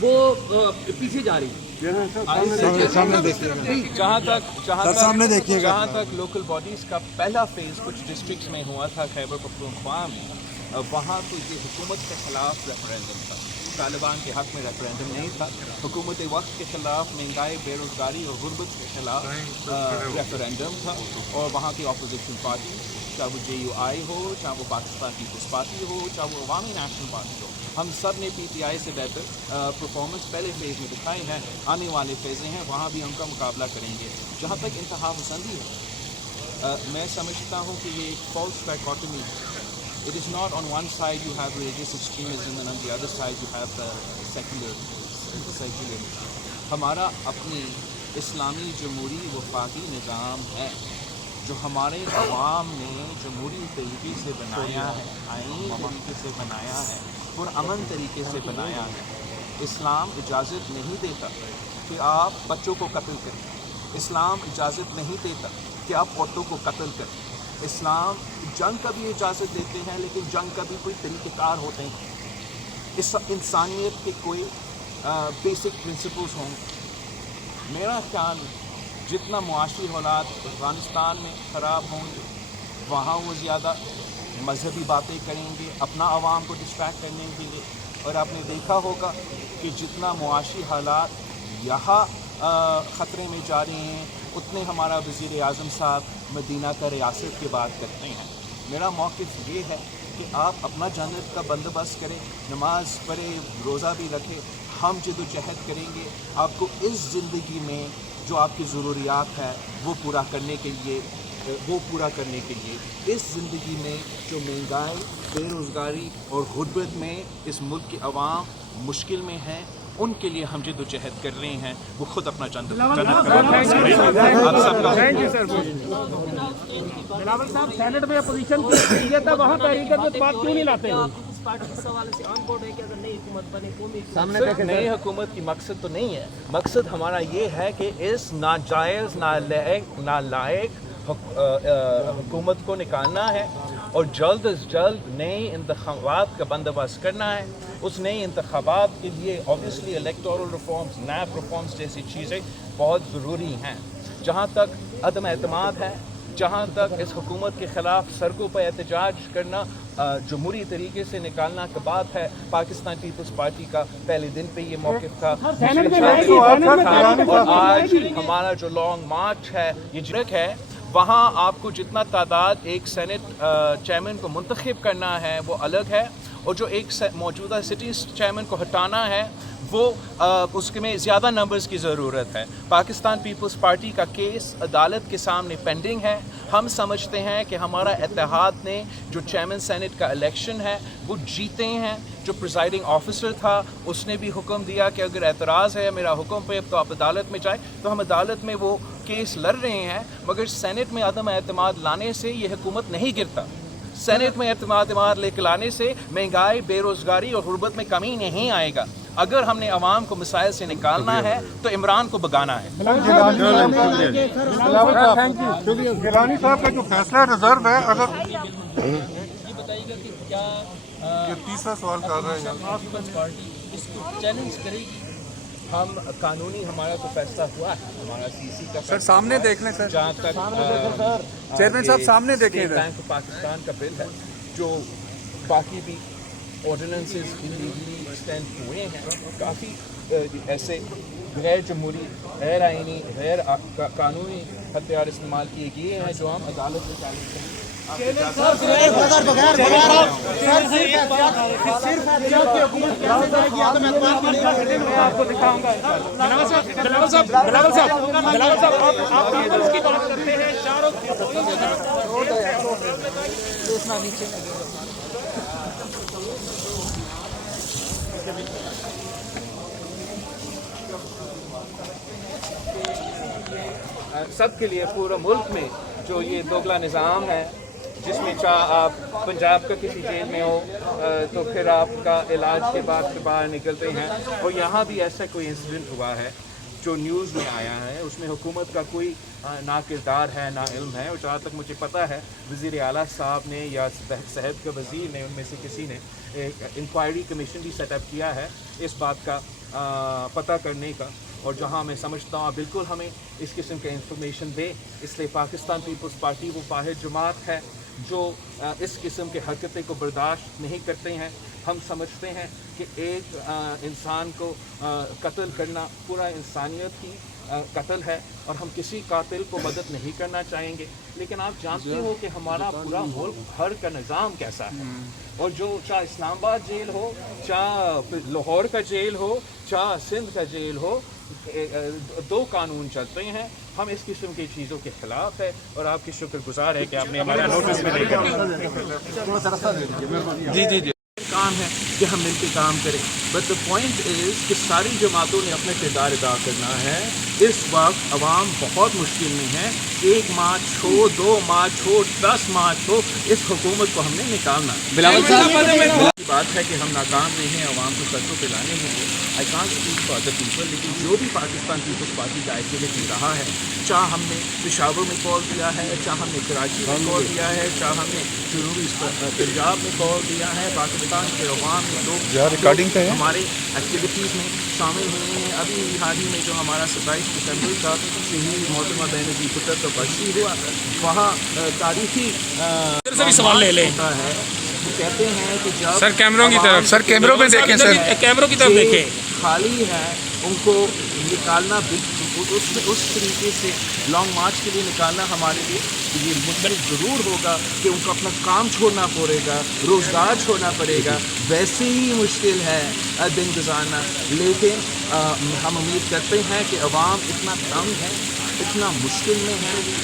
وہ پیچھے جا رہی ہے. سامنے دیکھیے جہاں تک لوکل باڈیز کا پہلا فیز کچھ ڈسٹرکٹس میں ہوا تھا خیبر پختونخوا میں، وہاں تو یہ حکومت کے خلاف ریفرینڈم تھا، طالبان کے حق میں ریفرینڈم نہیں تھا. حکومت وقت کے خلاف مہنگائی، بے روزگاری اور غربت کے خلاف ریفرینڈم تھا. اور وہاں کی اپوزیشن پارٹی، چاہے وہ JUI ہو، چاہے وہ پاکستان پیپلز پارٹی ہو، چاہے وہ عوامی نیشنل پارٹی ہو، ہم سب نے PTI سے بہتر پرفارمنس پہلے فیز میں دکھائی ہے. آنے والے فیزیں ہیں وہاں بھی ہم کا مقابلہ کریں گے. جہاں تک انتہا پسندی ہے، میں سمجھتا ہوں کہ یہ ایک فالس ڈائکاٹمی ہے. It is not on one side you have religious extremism and on the other side you have the secular. ہمارا اپنی اسلامی جمہوری وفاقی نظام ہے جو ہمارے عوام نے جمہوری طریقے سے بنایا ہے، آئینی طریقے سے بنایا ہے، پرامن طریقے سے بنایا ہے. اسلام اجازت نہیں دیتا کہ آپ بچوں کو قتل کریں. اسلام اجازت نہیں دیتا کہ آپ عورتوں کو قتل کریں. اسلام جنگ کا بھی اجازت دیتے ہیں، لیکن جنگ کا بھی کوئی طریقہ کار ہوتے ہیں. اس انسانیت کے کوئی بیسک پرنسپلز ہوں. میرا خیال جتنا معاشی حالات افغانستان میں خراب ہوں گے، وہاں وہ زیادہ مذہبی باتیں کریں گے اپنا عوام کو ڈسٹریکٹ کرنے کے لیے. اور آپ نے دیکھا ہوگا کہ جتنا معاشی حالات یہاں خطرے میں جا رہے ہیں، اتنے ہمارا وزیر اعظم صاحب مدینہ کا ریاست کی بات کرتے ہیں. میرا موقف یہ ہے کہ آپ اپنا جنت کا بندوبست کریں، نماز پڑھے، روزہ بھی رکھے. ہم جد و جہد کریں گے آپ کو اس زندگی میں جو آپ کی ضروریات ہے وہ پورا کرنے کے لیے. اس زندگی میں جو مہنگائی، بے روزگاری اور غربت میں اس ملک کے عوام مشکل میں ہیں، ان کے لیے ہم جد و جہد کر رہے ہیں. وہ خود اپنا جنت کا بندوبست کریں. آپ سب کا بلاول صاحب سینٹ میں اپوزیشن کی حیثیت ہے، وہاں تحریک بات کیوں نہیں لاتے ہیں؟ نئی حکومت کی مقصد تو نہیں ہے. مقصد ہمارا یہ ہے کہ اس ناجائز نالائق حکومت کو نکالنا ہے اور جلد از جلد نئے انتخابات کا بندوبست کرنا ہے. اس نئے انتخابات کے لیے obviously electoral reforms, NAB reforms جیسی چیزیں بہت ضروری ہیں. جہاں تک عدم اعتماد ہے، جہاں تک اس حکومت کے خلاف سڑکوں پر احتجاج کرنا جمہوری طریقے سے نکالنا کا بات ہے، پاکستان پیپلز پارٹی کا پہلے دن پہ یہ موقف تھا. اور آج ہمارا جو لانگ مارچ ہے، یہ جرک ہے. وہاں آپ کو جتنا تعداد ایک سینٹ چیئرمین کو منتخب کرنا ہے وہ الگ ہے، اور جو ایک موجودہ سٹی چیئرمین کو ہٹانا ہے وہ اس میں زیادہ نمبرز کی ضرورت ہے. پاکستان پیپلز پارٹی کا کیس عدالت کے سامنے پینڈنگ ہے. ہم سمجھتے ہیں کہ ہمارا اتحاد نے جو چیئرمین سینٹ کا الیکشن ہے وہ جیتے ہیں. جو پریزائڈنگ آفیسر تھا اس نے بھی حکم دیا کہ اگر اعتراض ہے میرا حکم پہ تو آپ عدالت میں جائیں. تو ہم عدالت میں وہ کیس لڑ رہے ہیں، مگر سینٹ میں عدم اعتماد لانے سے یہ حکومت نہیں گرتا. سینٹ میں اعتماد لے کے لانے سے مہنگائی، بے روزگاری اور غربت میں کمی نہیں آئے گا. اگر ہم نے عوام کو مسائل سے نکالنا ہے تو عمران کو بگانا ہے. گیلانی صاحب کا جو فیصلہ ریزرو ہے، اگر یہ بتائیے گا کہ کیا یہ تیسرا سوال کر رہے ہیں پیپلز پارٹی اس کو چیلنج کرے گی؟ ہم قانونی ہمارا تو فیصلہ ہوا ہے، ہمارا CC کا سر سامنے دیکھ لیں. سر جہاں تک چیئرمین صاحب سامنے دیکھیں. بینک آف پاکستان کا بل ہے، جو باقی بھی آرڈیننسز انلیگلی ایکسٹینڈ ہوئے ہیں. کافی ایسے غیر جمہوری، غیر آئینی، غیر قانونی ہتھیار استعمال کیے گئے ہیں جو ہم عدالت میں چیلنج کریں. سب کے لیے پورے ملک میں جو یہ دوگلا نظام ہے، جس میں چاہے آپ پنجاب کا کسی جیل میں ہو تو پھر آپ کا علاج کے بعد سے باہر نکلتے ہیں، اور یہاں بھی ایسا کوئی انسیڈنٹ ہوا ہے جو نیوز میں آیا ہے اس میں حکومت کا کوئی نہ کردار ہے نہ علم ہے، اور جہاں تک مجھے پتہ ہے وزیر اعلیٰ صاحب نے یا صحت کے وزیر نے ان میں سے کسی نے ایک انکوائری کمیشن بھی سیٹ اپ کیا ہے اس بات کا پتہ کرنے کا، اور جہاں میں سمجھتا ہوں بالکل ہمیں اس قسم کے انفارمیشن دے، اس لیے پاکستان پیپلز پارٹی وہ واحد جماعت ہے جو اس قسم کے حرکتیں کو برداشت نہیں کرتے ہیں۔ ہم سمجھتے ہیں کہ ایک انسان کو قتل کرنا پورا انسانیت کی قتل ہے، اور ہم کسی قاتل کو مدد نہیں کرنا چاہیں گے، لیکن آپ جانتے ہو کہ ہمارا پورا ملک بھر کا نظام کیسا ہے، اور جو چاہے اسلام آباد جیل ہو، چاہے لاہور کا جیل ہو، چاہے سندھ کا جیل ہو، دو قانون چلتے ہیں۔ ہم اس قسم کی چیزوں کے خلاف ہے، اور آپ کی شکر گزار ہے کہ آپ نے ہمارا نوٹس بھی لے کر کام ہے کہ ہم مل کے کام کریں، بٹ دا پوائنٹ از کہ ساری جماعتوں نے اپنا کردار ادا کرنا ہے۔ اس وقت عوام بہت مشکل میں ہے، 1 مارچ ہو، 2 مارچ ہو، 10 مارچ ہو، اس حکومت کو ہم نے نکالنا ہے۔ بلاول صاحب کی بات ہے کہ ہم ناکام نہیں ہیں عوام کو سڑکوں پہ لانے کے لیے، I can't speak for other people, لیکن جو بھی پاکستان پیپلز پارٹی کا ایکٹیویٹی رہا ہے، چاہے ہم نے پشاور میں کال دیا ہے، چاہے ہم نے کراچی میں کال دیا ہے، چاہے ہم نے جنوبی پنجاب میں کال دیا ہے، پاکستان کے عوام کے لوگ ہمارے ایکٹیویٹیز میں شامل ہوئے ہیں۔ ابھی حال ہی میں جو ہمارا 27 دسمبر کا شہید محترمہ بینظیر بھٹو کا برسی ہوا، وہاں تاریخی سوال لے لیں ہوتا ہے، کہتے ہیں کہ جب سر کیمروں کی طرف، سر کیمروں میں دیکھیں، سر کیمروں کی طرف دیکھیں، خالی ہے ان کو نکالنا اس طریقے سے لانگ مارچ کے لیے نکالنا ہمارے لیے یہ مشکل ضرور ہوگا کہ ان کو اپنا کام چھوڑنا پڑے گا، روزگار چھوڑنا پڑے گا، ویسے ہی مشکل ہے دن گزارنا، لیکن ہم امید کرتے ہیں کہ عوام اتنا تنگ ہے، اتنا مشکل میں ہے